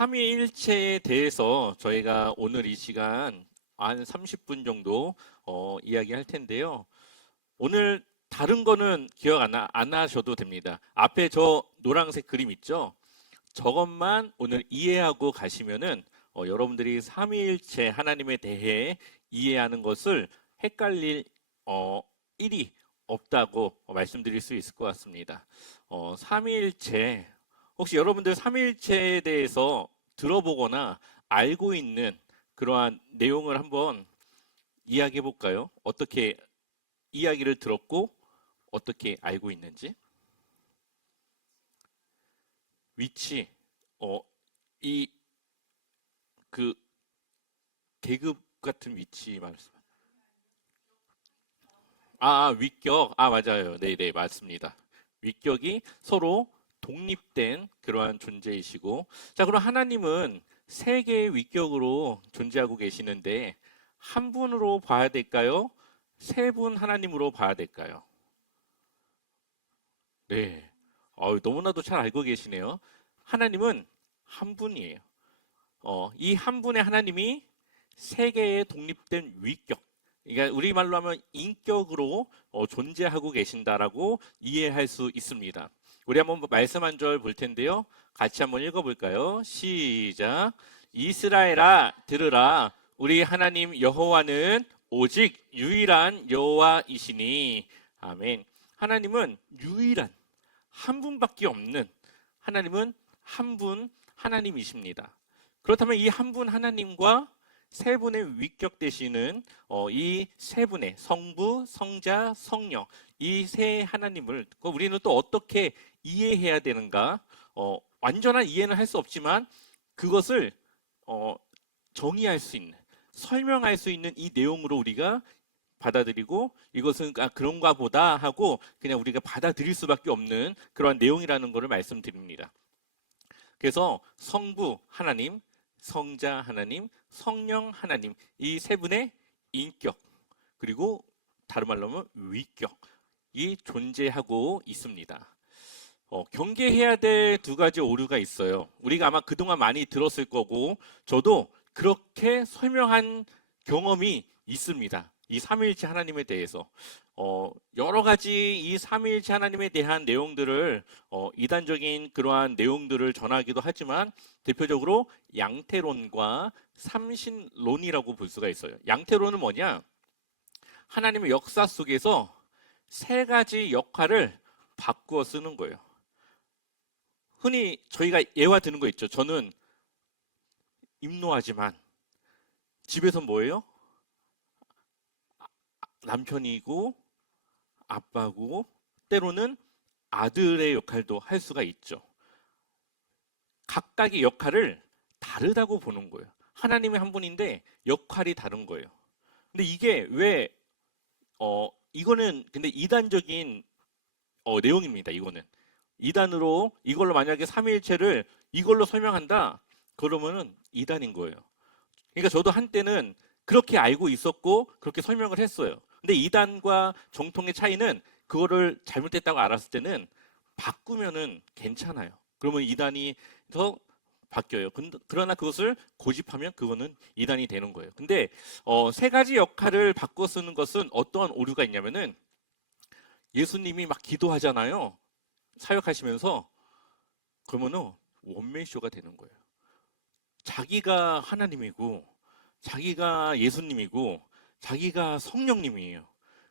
삼위일체에 대해서 저희가 오늘 이 시간 한 30분 정도 어, 이야기할 텐데요. 오늘 다른 거는 기억 안, 하- 안 하셔도 됩니다. 앞에 저 노란색 그림 있죠? 저것만 오늘 이해하고 가시면은 어, 여러분들이 삼위일체 하나님에 대해 이해하는 것을 헷갈릴 어, 일이 없다고 말씀드릴 수 있을 것 같습니다. 어, 삼위일체 혹시 여러분들 삼위일체에 대해서 들어보거나 알고 있는 그러한 내용을 한번 이야기해 볼까요? 어떻게 이야기를 들었고 어떻게 알고 있는지? 위치 어이그 계급 같은 위치 말씀. 아, 아, 위격. 아 맞아요. 네네 맞습니다. 위격이 서로 독립된 그러한 존재이시고 자 그럼 하나님은 세 개의 위격으로 존재하고 계시는데 한 분으로 봐야 될까요? 세 분 하나님으로 봐야 될까요? 네. 어, 너무나도 잘 알고 계시네요. 하나님은 한 분이에요. 어, 이 한 분의 하나님이 세 개의 독립된 위격, 그러니까 우리말로 하면 인격으로 어, 존재하고 계신다라고 이해할 수 있습니다. 우리 한번 말씀 한 절 볼 텐데요. 같이 한번 읽어볼까요? 시작. 이스라엘아 들으라. 우리 하나님 여호와는 오직 유일한 여호와이시니. 아멘. 하나님은 유일한 한 분밖에 없는 하나님은 한 분 하나님이십니다. 그렇다면 이 한 분 하나님과 세 분의 위격 되시는 어, 이세 분의 성부, 성자, 성령 이 세 하나님을 그 우리는 또 어떻게 이해해야 되는가? 어, 완전한 이해는 할 수 없지만 그것을 어, 정의할 수 있는, 설명할 수 있는 이 내용으로 우리가 받아들이고 이것은 아, 그런가 보다 하고 그냥 우리가 받아들일 수밖에 없는 그러한 내용이라는 것을 말씀드립니다. 그래서 성부 하나님, 성자 하나님, 성령 하나님 이 세 분의 인격 그리고 다른 말로 하면 위격이 존재하고 있습니다. 어, 경계해야 될 두 가지 오류가 있어요. 우리가 아마 그동안 많이 들었을 거고 저도 그렇게 설명한 경험이 있습니다. 이 삼위일체 하나님에 대해서 어, 여러 가지 이 삼위일체 하나님에 대한 내용들을 어, 이단적인 그러한 내용들을 전하기도 하지만 대표적으로 양태론과 삼신론이라고 볼 수가 있어요. 양태론은 뭐냐? 하나님의 역사 속에서 세 가지 역할을 바꾸어 쓰는 거예요. 흔히 저희가 예화 드는 거 있죠. 저는 임노하지만 집에서 뭐예요? 남편이고 아빠고 때로는 아들의 역할도 할 수가 있죠. 각각의 역할을 다르다고 보는 거예요. 하나님의 한 분인데 역할이 다른 거예요. 근데 이게 왜, 어, 이거는 근데 이단적인 어, 내용입니다. 이거는. 이단으로 이걸로 만약에 삼위일체를 이걸로 설명한다. 그러면은 이단인 거예요. 그러니까 저도 한때는 그렇게 알고 있었고 그렇게 설명을 했어요. 근데 이단과 정통의 차이는 그거를 잘못했다고 알았을 때는 바꾸면은 괜찮아요. 그러면 이단이 더 바뀌어요. 그러나 그것을 고집하면 그거는 이단이 되는 거예요. 근데 어, 세 가지 역할을 바꿔 쓰는 것은 어떠한 오류가 있냐면은 예수님이 막 기도하잖아요. 사역하시면서 그러면은 원맨쇼가 되는 거예요. 자기가 하나님이고 자기가 예수님이고 자기가 성령님이에요.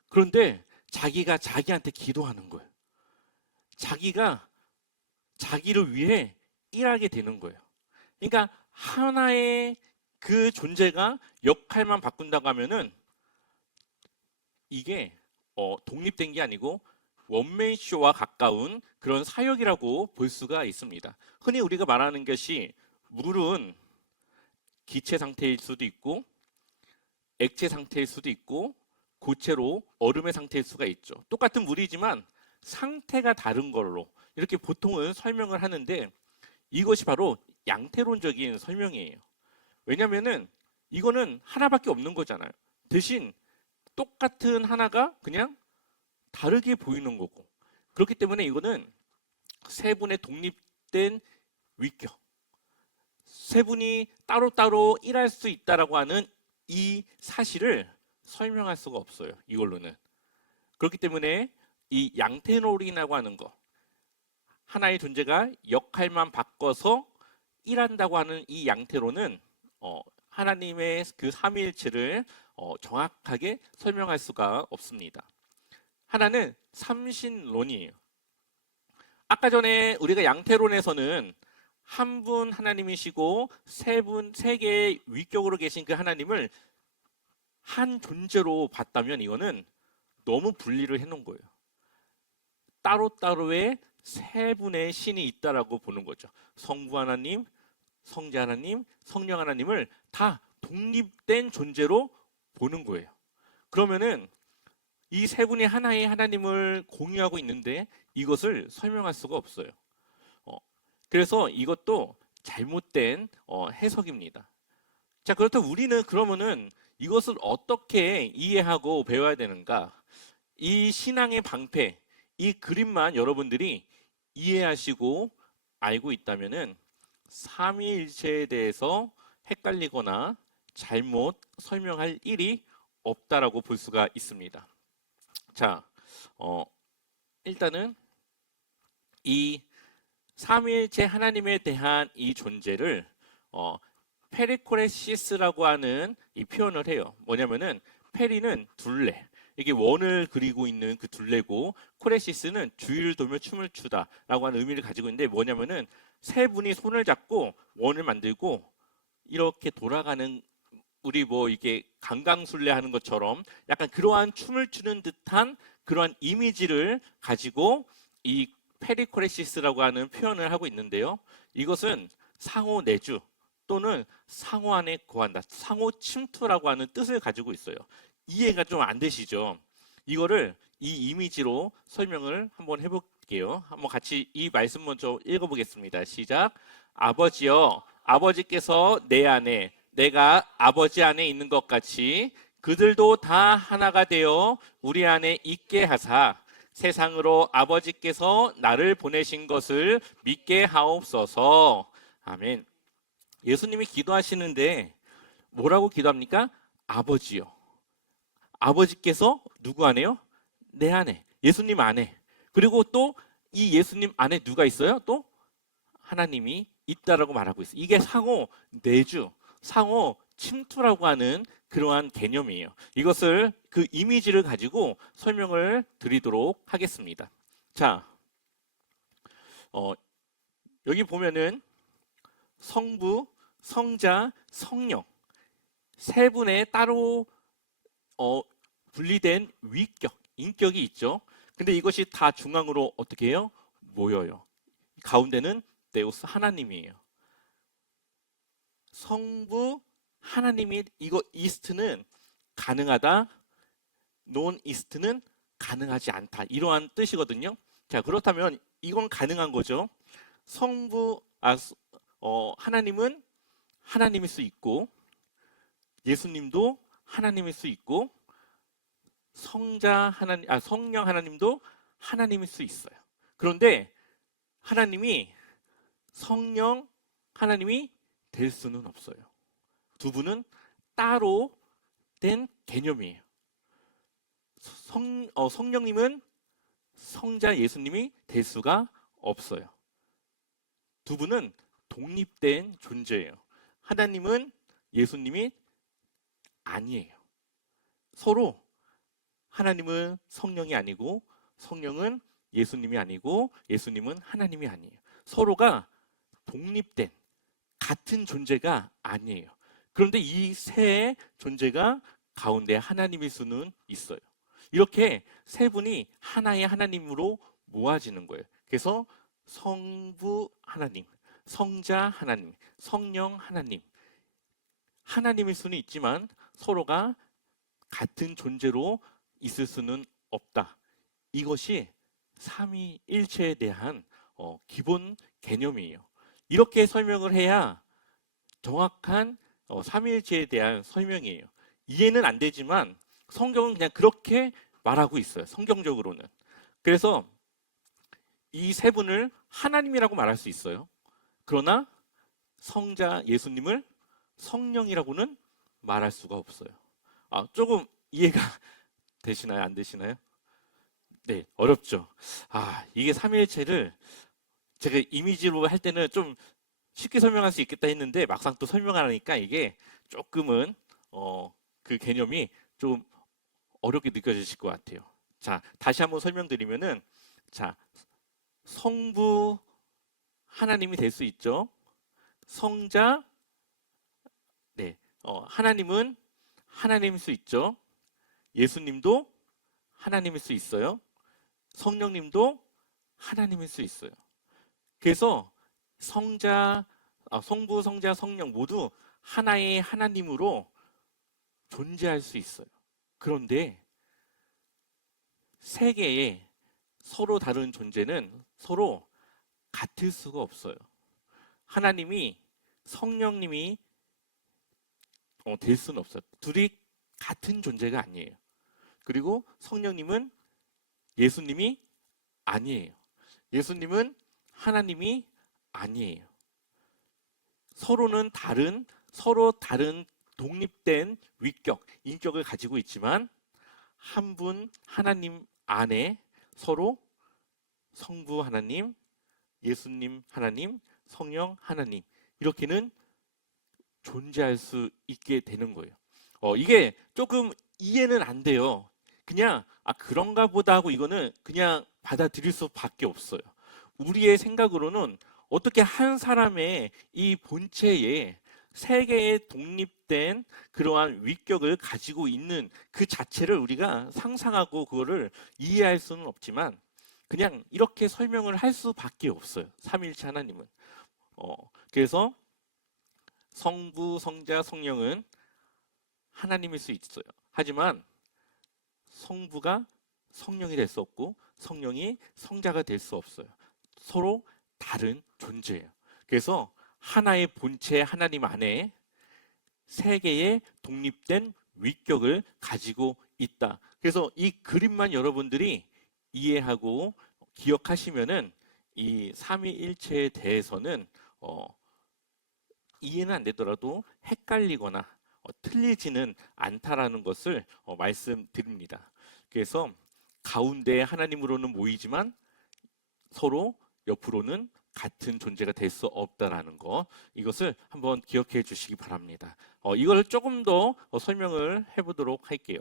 그런데 자기가 자기한테 기도하는 거예요. 자기가 자기를 위해 일하게 되는 거예요. 그러니까 하나의 그 존재가 역할만 바꾼다고 하면은 이게 어, 독립된 게 아니고 원맨 쇼와 가까운 그런 사역이라고 볼 수가 있습니다. 흔히 우리가 말하는 것이 물은 기체 상태일 수도 있고 액체 상태일 수도 있고 고체로 얼음의 상태일 수가 있죠. 똑같은 물이지만 상태가 다른 걸로 이렇게 보통은 설명을 하는데 이것이 바로 양태론적인 설명이에요. 왜냐면은 이거는 하나밖에 없는 거잖아요. 대신 똑같은 하나가 그냥 다르게 보이는 거고. 그렇기 때문에 이거는 세 분의 독립된 위격, 세 분이 따로따로 일할 수 있다라고 하는 이 사실을 설명할 수가 없어요. 이걸로는. 그렇기 때문에 이 양태놀이라고 하는 거 하나의 존재가 역할만 바꿔서 일한다고 하는 이 양태로는 어, 하나님의 그 삼위일체를 어, 정확하게 설명할 수가 없습니다. 하나는 삼신론이에요. 아까 전에 우리가 양태론에서는 한 분 하나님이시고 세 분, 세 개의 위격으로 계신 그 하나님을 한 존재로 봤다면 이거는 너무 분리를 해놓은 거예요. 따로따로의 세 분의 신이 있다라고 보는 거죠. 성부 하나님, 성자 하나님, 성령 하나님을 다 독립된 존재로 보는 거예요. 그러면은 이 세 분이 하나의 하나님을 공유하고 있는데 이것을 설명할 수가 없어요. 어, 그래서 이것도 잘못된 어, 해석입니다. 자, 그렇다면 우리는 그러면은 이것을 어떻게 이해하고 배워야 되는가? 이 신앙의 방패, 이 그림만 여러분들이 이해하시고 알고 있다면은 삼위일체에 대해서 헷갈리거나 잘못 설명할 일이 없다라고 볼 수가 있습니다. 자, 어, 일단은 이 삼위일체 하나님에 대한 이 존재를 어, 페리코레시스라고 하는 이 표현을 해요. 뭐냐면은 페리는 둘레. 이게 원을 그리고 있는 그 둘레고 코레시스는 주위를 돌며 춤을 추다라고 하는 의미를 가지고 있는데 뭐냐면은 세 분이 손을 잡고 원을 만들고 이렇게 돌아가는 우리 뭐 이게 강강술래 하는 것처럼 약간 그러한 춤을 추는 듯한 그러한 이미지를 가지고 이 페리코레시스라고 하는 표현을 하고 있는데요. 이것은 상호 내주 또는 상호 안에 거한다. 상호 침투라고 하는 뜻을 가지고 있어요. 이해가 좀 안 되시죠? 이거를 이 이미지로 설명을 한번 해볼게요. 한번 같이 이 말씀 먼저 읽어보겠습니다. 시작. 아버지여, 아버지께서 내 안에, 내가 아버지 안에 있는 것 같이 그들도 다 하나가 되어 우리 안에 있게 하사 세상으로 아버지께서 나를 보내신 것을 믿게 하옵소서. 아멘. 예수님이 기도하시는데 뭐라고 기도합니까? 아버지요. 아버지께서 누구 안에요? 내 안에. 예수님 안에. 그리고 또 이 예수님 안에 누가 있어요? 또 하나님이 있다라고 말하고 있어요. 이게 상호 내주, 상호 침투라고 하는 그러한 개념이에요. 이것을 그 이미지를 가지고 설명을 드리도록 하겠습니다. 자, 어, 여기 보면은 성부, 성자, 성령 세 분의 따로 어, 분리된 위격, 인격이 있죠. 근데 이것이 다 중앙으로 어떻게 해요? 모여요. 가운데는 데우스 하나님이에요. 성부 하나님이 이거 이스트는 가능하다. 논 이스트는 가능하지 않다. 이러한 뜻이거든요. 자, 그렇다면 이건 가능한 거죠. 성부 아 어, 하나님은 하나님일 수 있고 예수님도 하나님일 수 있고 성자 하나님 아 성령 하나님도 하나님일 수 있어요. 그런데 하나님이 성령 하나님이 될 수는 없어요. 두 분은 따로 된 개념이에요. 성, 어, 성령님은 성자 예수님이 될 수가 없어요. 두 분은 독립된 존재예요. 하나님은 예수님이 아니에요. 서로 하나님은 성령이 아니고 성령은 예수님이 아니고 예수님은 하나님이 아니에요. 서로가 독립된 같은 존재가 아니에요. 그런데 이 세 존재가 가운데 하나님일 수는 있어요. 이렇게 세 분이 하나의 하나님으로 모아지는 거예요. 그래서 성부 하나님, 성자 하나님, 성령 하나님. 하나님일 수는 있지만 서로가 같은 존재로 있을 수는 없다. 이것이 삼위일체에 대한 어, 기본 개념이에요. 이렇게 설명을 해야 정확한 어, 삼위일체에 대한 설명이에요. 이해는 안 되지만 성경은 그냥 그렇게 말하고 있어요. 성경적으로는. 그래서 이 세 분을 하나님이라고 말할 수 있어요. 그러나 성자 예수님을 성령이라고는 말할 수가 없어요. 아, 조금 이해가 되시나요? 안 되시나요? 네, 어렵죠. 아, 이게 삼위일체를 제가 이미지로 할 때는 좀 쉽게 설명할 수 있겠다 했는데 막상 또 설명하니까 이게 조금은 어, 그 개념이 좀 어렵게 느껴지실 것 같아요. 자, 다시 한번 설명드리면은 자, 성부 하나님이 될 수 있죠. 성자 네, 어, 하나님은 하나님일 수 있죠. 예수님도 하나님일 수 있어요. 성령님도 하나님일 수 있어요. 그래서 성자, 아, 성부, 성자, 성령 모두 하나의 하나님으로 존재할 수 있어요. 그런데 세 개의 서로 다른 존재는 서로 같을 수가 없어요. 하나님이 성령님이 어, 될 수는 없어요. 둘이 같은 존재가 아니에요. 그리고 성령님은 예수님이 아니에요. 예수님은 하나님이 아니에요. 서로는 다른 서로 다른 독립된 위격, 인격을 가지고 있지만 한 분 하나님 안에 서로 성부 하나님, 예수님 하나님, 성령 하나님 이렇게는 존재할 수 있게 되는 거예요. 어, 이게 조금 이해는 안 돼요. 그냥 아 그런가 보다 하고 이거는 그냥 받아들일 수밖에 없어요. 우리의 생각으로는 어떻게 한 사람의 이 본체에 세 개의 독립된 그러한 위격을 가지고 있는 그 자체를 우리가 상상하고 그거를 이해할 수는 없지만 그냥 이렇게 설명을 할 수밖에 없어요. 삼일체 하나님은. 어, 그래서 성부, 성자, 성령은 하나님일 수 있어요. 하지만 성부가 성령이 될 수 없고 성령이 성자가 될 수 없어요. 서로 다른 존재예요. 그래서 하나의 본체 하나님 안에 세 개의 독립된 위격을 가지고 있다. 그래서 이 그림만 여러분들이 이해하고 기억하시면은 이 삼위일체에 대해서는 어, 이해는 안 되더라도 헷갈리거나 어, 틀리지는 않다라는 것을 어, 말씀드립니다. 그래서 가운데 하나님으로는 모이지만 서로 옆으로는 같은 존재가 될 수 없다라는 거 이것을 한번 기억해 주시기 바랍니다. 어, 이걸 조금 더 어, 설명을 해보도록 할게요.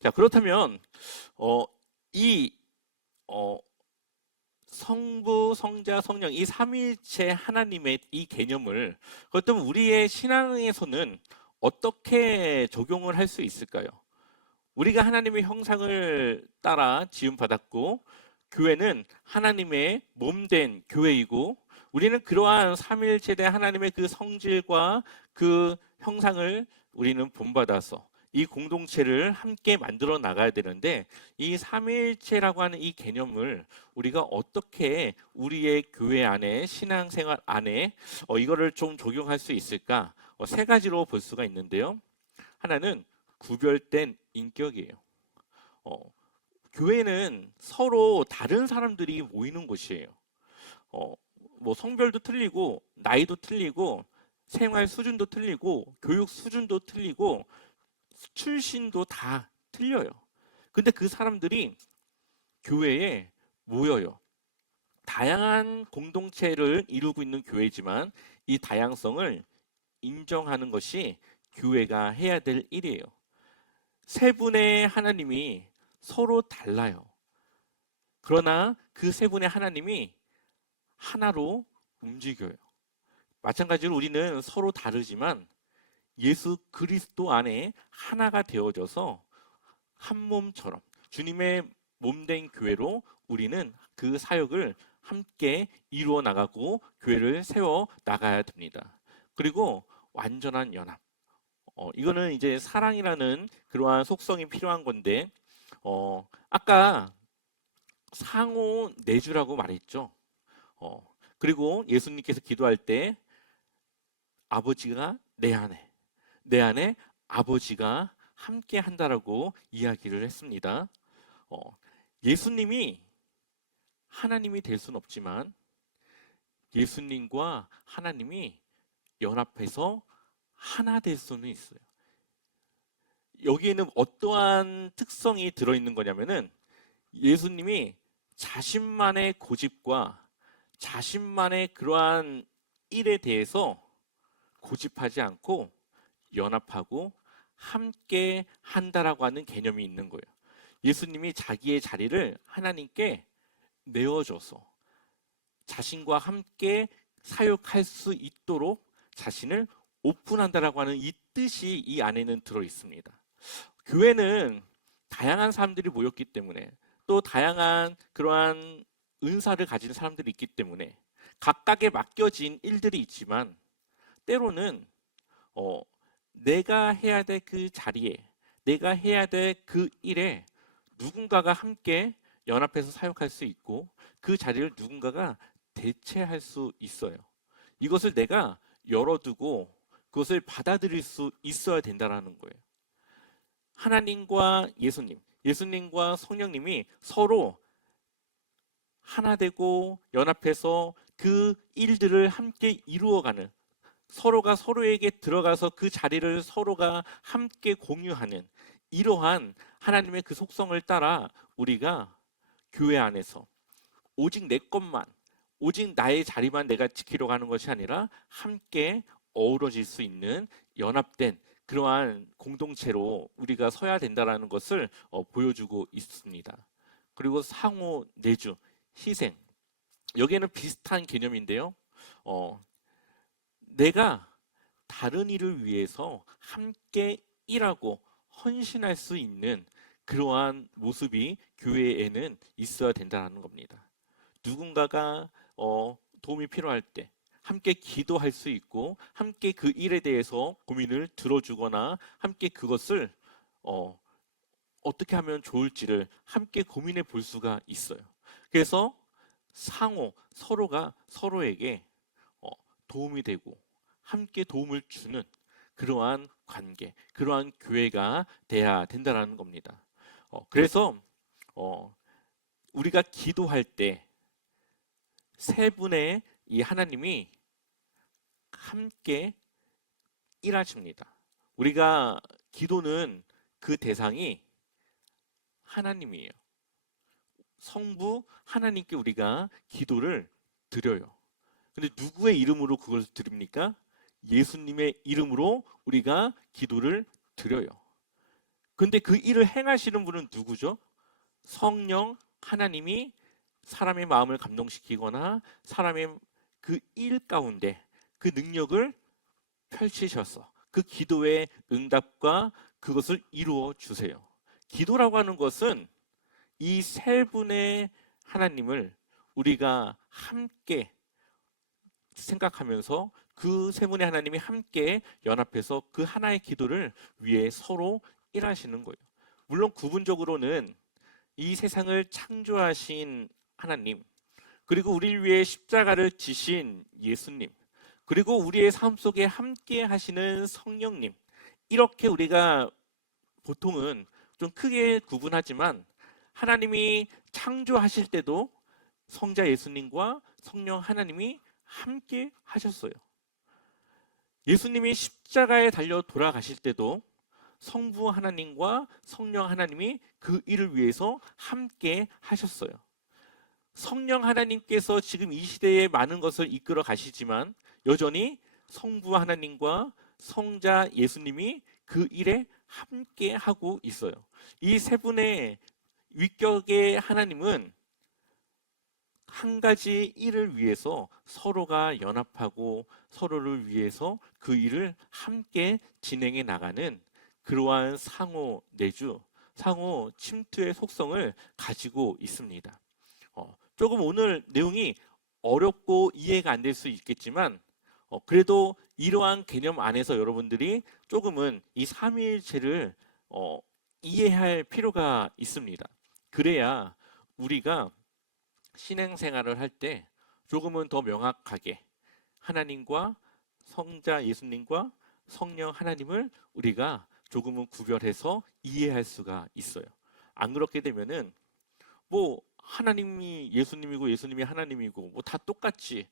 자 그렇다면 어, 이 어, 성부, 성자, 성령 이 삼위일체 하나님의 이 개념을 그렇다면 우리의 신앙에서는 어떻게 적용을 할 수 있을까요? 우리가 하나님의 형상을 따라 지음 받았고 교회는 하나님의 몸된 교회이고 우리는 그러한 삼일체대 하나님의 그 성질과 그 형상을 우리는 본받아서 이 공동체를 함께 만들어 나가야 되는데 이 삼일체라고 하는 이 개념을 우리가 어떻게 우리의 교회 안에 신앙생활 안에 어, 이거를 좀 적용할 수 있을까 어, 세 가지로 볼 수가 있는데요. 하나는 구별된 인격이에요. 어, 교회는 서로 다른 사람들이 모이는 곳이에요. 어, 뭐 성별도 틀리고 나이도 틀리고 생활 수준도 틀리고 교육 수준도 틀리고 출신도 다 틀려요. 근데 그 사람들이 교회에 모여요. 다양한 공동체를 이루고 있는 교회지만 이 다양성을 인정하는 것이 교회가 해야 될 일이에요. 세 분의 하나님이 서로 달라요. 그러나 그 세 분의 하나님이 하나로 움직여요. 마찬가지로 우리는 서로 다르지만 예수 그리스도 안에 하나가 되어져서 한 몸처럼 주님의 몸된 교회로 우리는 그 사역을 함께 이루어 나가고 교회를 세워 나가야 됩니다. 그리고 완전한 연합. 어, 이거는 이제 사랑이라는 그러한 속성이 필요한 건데, 어, 아까 상호 내주라고 말했죠. 어, 그리고 예수님께서 기도할 때 아버지가 내 안에, 내 안에 아버지가 함께 한다라고 이야기를 했습니다. 어, 예수님이 하나님이 될 수는 없지만 예수님과 하나님이 연합해서 하나 될 수는 있어요. 여기에는 어떠한 특성이 들어있는 거냐면은 예수님이 자신만의 고집과 자신만의 그러한 일에 대해서 고집하지 않고 연합하고 함께 한다라고 하는 개념이 있는 거예요. 예수님이 자기의 자리를 하나님께 내어줘서 자신과 함께 사역할 수 있도록 자신을 오픈한다라고 하는 이 뜻이 이 안에는 들어 있습니다. 교회는 다양한 사람들이 모였기 때문에 또 다양한 그러한 은사를 가진 사람들이 있기 때문에 각각에 맡겨진 일들이 있지만 때로는 어, 내가 해야 될 그 자리에 내가 해야 될 그 일에 누군가가 함께 연합해서 사역할 수 있고 그 자리를 누군가가 대체할 수 있어요. 이것을 내가 열어두고 그것을 받아들일 수 있어야 된다라는 거예요. 하나님과 예수님, 예수님과 성령님이 서로 하나 되고 연합해서 그 일들을 함께 이루어가는 서로가 서로에게 들어가서 그 자리를 서로가 함께 공유하는 이러한 하나님의 그 속성을 따라 우리가 교회 안에서 오직 내 것만 오직 나의 자리만 내가 지키려고 하는 것이 아니라 함께 어우러질 수 있는 연합된 그러한 공동체로 우리가 서야 된다라는 것을 어, 보여주고 있습니다. 그리고 상호 내주, 희생 여기에는 비슷한 개념인데요. 어, 내가 다른 일을 위해서 함께 일하고 헌신할 수 있는 그러한 모습이 교회에는 있어야 된다는 겁니다. 누군가가 어, 도움이 필요할 때 함께 기도할 수 있고 함께 그 일에 대해서 고민을 들어주거나 함께 그것을 어, 어떻게 하면 좋을지를 함께 고민해 볼 수가 있어요. 그래서 상호 서로가 서로에게 어, 도움이 되고 함께 도움을 주는 그러한 관계, 그러한 교회가 돼야 된다라는 겁니다. 어, 그래서 어, 우리가 기도할 때 세 분의 이 하나님이 함께 일하십니다. 우리가 기도는 그 대상이 하나님이에요. 성부 하나님께 우리가 기도를 드려요. 근데 누구의 이름으로 그걸 드립니까? 예수님의 이름으로 우리가 기도를 드려요. 근데 그 일을 행하시는 분은 누구죠? 성령 하나님이 사람의 마음을 감동시키거나 사람의 그 일 가운데 그 능력을 펼치셔서 그 기도의 응답과 그것을 이루어 주세요. 기도라고 하는 것은 이 세 분의 하나님을 우리가 함께 생각하면서 그 세 분의 하나님이 함께 연합해서 그 하나의 기도를 위해 서로 일하시는 거예요. 물론 구분적으로는 이 세상을 창조하신 하나님, 그리고 우리를 위해 십자가를 지신 예수님, 그리고 우리의 삶 속에 함께 하시는 성령님, 이렇게 우리가 보통은 좀 크게 구분하지만 하나님이 창조하실 때도 성자 예수님과 성령 하나님이 함께 하셨어요. 예수님이 십자가에 달려 돌아가실 때도 성부 하나님과 성령 하나님이 그 일을 위해서 함께 하셨어요. 성령 하나님께서 지금 이 시대에 많은 것을 이끌어 가시지만 여전히 성부 하나님과 성자 예수님이 그 일에 함께 하고 있어요. 이 세 분의 위격의 하나님은 한 가지 일을 위해서 서로가 연합하고 서로를 위해서 그 일을 함께 진행해 나가는 그러한 상호 내주, 상호 침투의 속성을 가지고 있습니다. 어, 조금 오늘 내용이 어렵고 이해가 안 될 수 있겠지만 어, 그래도 이러한 개념 안에서 여러분들이 조금은 이 삼위일체를 어, 이해할 필요가 있습니다. 그래야 우리가 신앙생활을 할 때 조금은 더 명확하게 하나님과 성자 예수님과 성령 하나님을 우리가 조금은 구별해서 이해할 수가 있어요. 안 그렇게 되면은 뭐 하나님이 예수님이고 예수님이 하나님이고 뭐 다 똑같지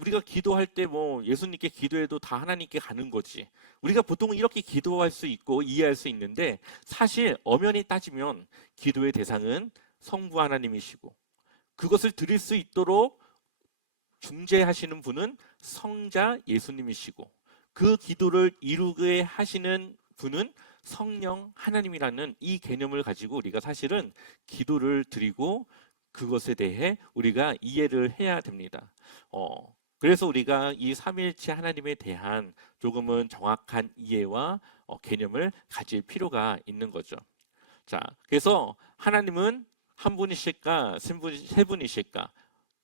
우리가 기도할 때 뭐 예수님께 기도해도 다 하나님께 가는 거지. 우리가 보통 이렇게 기도할 수 있고 이해할 수 있는데 사실 엄연히 따지면 기도의 대상은 성부 하나님이시고 그것을 드릴 수 있도록 중재하시는 분은 성자 예수님이시고 그 기도를 이루게 하시는 분은 성령 하나님이라는 이 개념을 가지고 우리가 사실은 기도를 드리고 그것에 대해 우리가 이해를 해야 됩니다. 어, 그래서 우리가 이 삼일체 하나님에 대한 조금은 정확한 이해와 어, 개념을 가질 필요가 있는 거죠. 자, 그래서 하나님은 한 분이실까, 세, 분이실까?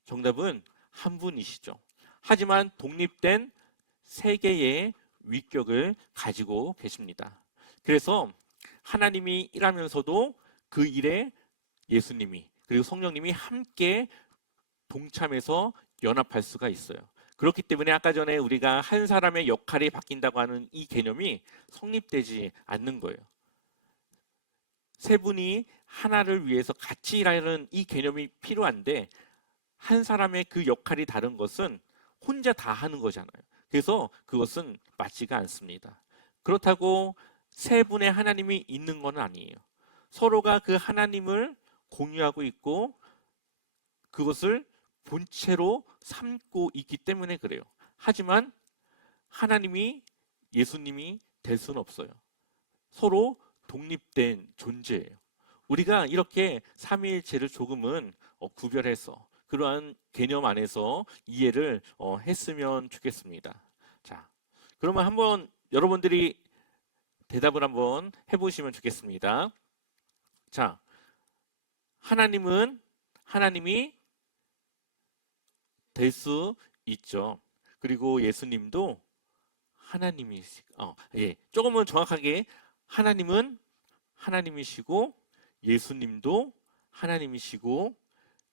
정답은 한 분이시죠. 하지만 독립된 세 개의 위격을 가지고 계십니다. 그래서 하나님이 일하면서도 그 일에 예수님이 그리고 성령님이 함께 동참해서 연합할 수가 있어요. 그렇기 때문에 아까 전에 우리가 한 사람의 역할이 바뀐다고 하는 이 개념이 성립되지 않는 거예요. 세 분이 하나를 위해서 같이 일하는 이 개념이 필요한데 한 사람의 그 역할이 다른 것은 혼자 다 하는 거잖아요. 그래서 그것은 맞지가 않습니다. 그렇다고 세 분의 하나님이 있는 건 아니에요. 서로가 그 하나님을 공유하고 있고 그것을 본체로 삼고 있기 때문에 그래요. 하지만 하나님이 예수님이 될 수는 없어요. 서로 독립된 존재예요. 우리가 이렇게 삼위일체를 조금은 어, 구별해서 그러한 개념 안에서 이해를 어, 했으면 좋겠습니다. 자, 그러면 한번 여러분들이 대답을 한번 해보시면 좋겠습니다. 자, 하나님은 하나님이 될 수 있죠. 그리고 예수님도 하나님이 어, 예, 조금은 정확하게 하나님은 하나님이시고 예수님도 하나님이시고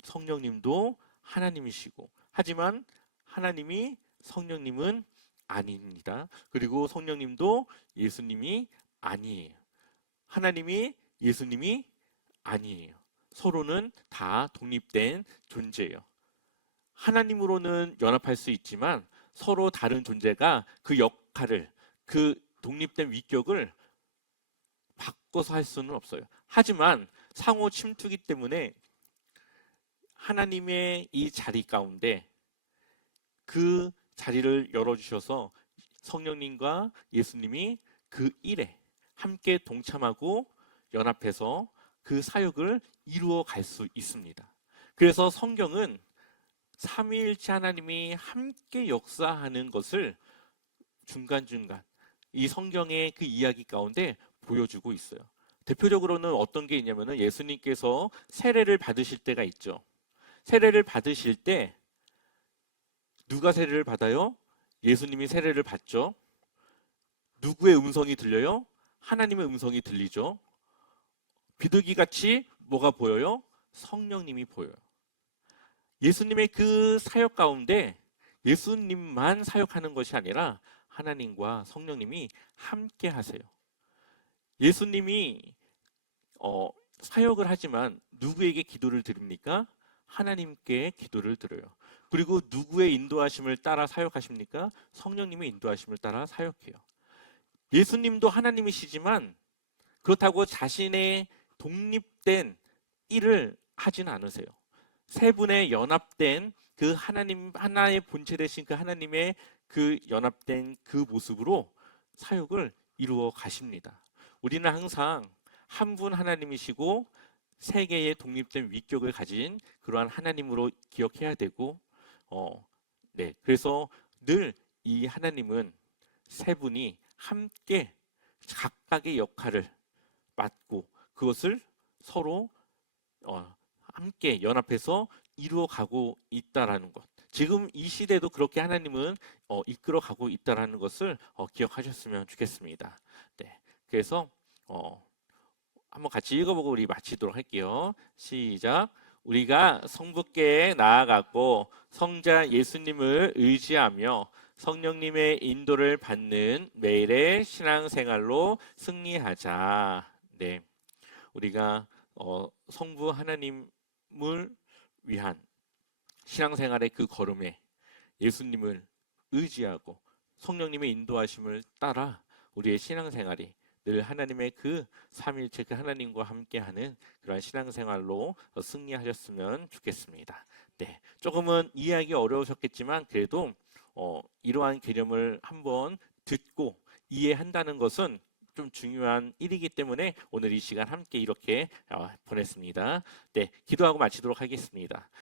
성령님도 하나님이시고 하지만 하나님이 성령님은 아닙니다. 그리고 성령님도 예수님이 아니에요. 하나님이 예수님이 아니에요. 서로는 다 독립된 존재예요. 하나님으로는 연합할 수 있지만 서로 다른 존재가 그 역할을 그 독립된 위격을 바꿔서 할 수는 없어요. 하지만 상호 침투기 때문에 하나님의 이 자리 가운데 그 자리를 열어주셔서 성령님과 예수님이 그 일에 함께 동참하고 연합해서 그 사역을 이루어 갈 수 있습니다. 그래서 성경은 삼위일체 하나님이 함께 역사하는 것을 중간중간 이 성경의 그 이야기 가운데 보여주고 있어요. 대표적으로는 어떤 게 있냐면은 예수님께서 세례를 받으실 때가 있죠. 세례를 받으실 때 누가 세례를 받아요? 예수님이 세례를 받죠. 누구의 음성이 들려요? 하나님의 음성이 들리죠. 비둘기 같이 뭐가 보여요? 성령님이 보여요. 예수님의 그 사역 가운데 예수님만 사역하는 것이 아니라 하나님과 성령님이 함께 하세요. 예수님이 어, 사역을 하지만 누구에게 기도를 드립니까? 하나님께 기도를 드려요. 그리고 누구의 인도하심을 따라 사역하십니까? 성령님의 인도하심을 따라 사역해요. 예수님도 하나님이시지만 그렇다고 자신의 독립된 일을 하지는 않으세요. 세 분의 연합된 그 하나님 하나의 본체 되신 그 하나님의 그 연합된 그 모습으로 사역을 이루어 가십니다. 우리는 항상 한 분 하나님이시고 세 개의 독립된 위격을 가진 그러한 하나님으로 기억해야 되고 어, 네. 그래서 늘 이 하나님은 세 분이 함께 각각의 역할을 맡고 그것을 서로 어, 함께 연합해서 이루어가고 있다라는 것. 지금 이 시대도 그렇게 하나님은 어, 이끌어가고 있다라는 것을 어, 기억하셨으면 좋겠습니다. 네. 그래서 어, 한번 같이 읽어보고 우리 마치도록 할게요. 시작. 우리가 성부께 나아갔고 성자 예수님을 의지하며 성령님의 인도를 받는 매일의 신앙생활로 승리하자. 네, 우리가 어, 성부 하나님 을 위한 신앙생활의 그 걸음에 예수님을 의지하고 성령님의 인도하심을 따라 우리의 신앙생활이 늘 하나님의 그 삼일체 그 하나님과 함께하는 그러한 신앙생활로 승리하셨으면 좋겠습니다. 네, 조금은 이해하기 어려우셨겠지만 그래도 어, 이러한 개념을 한번 듣고 이해한다는 것은 좀 중요한 일이기 때문에 오늘 이 시간 함께 이렇게 어, 보냈습니다. 네, 기도하고 마치도록 하겠습니다.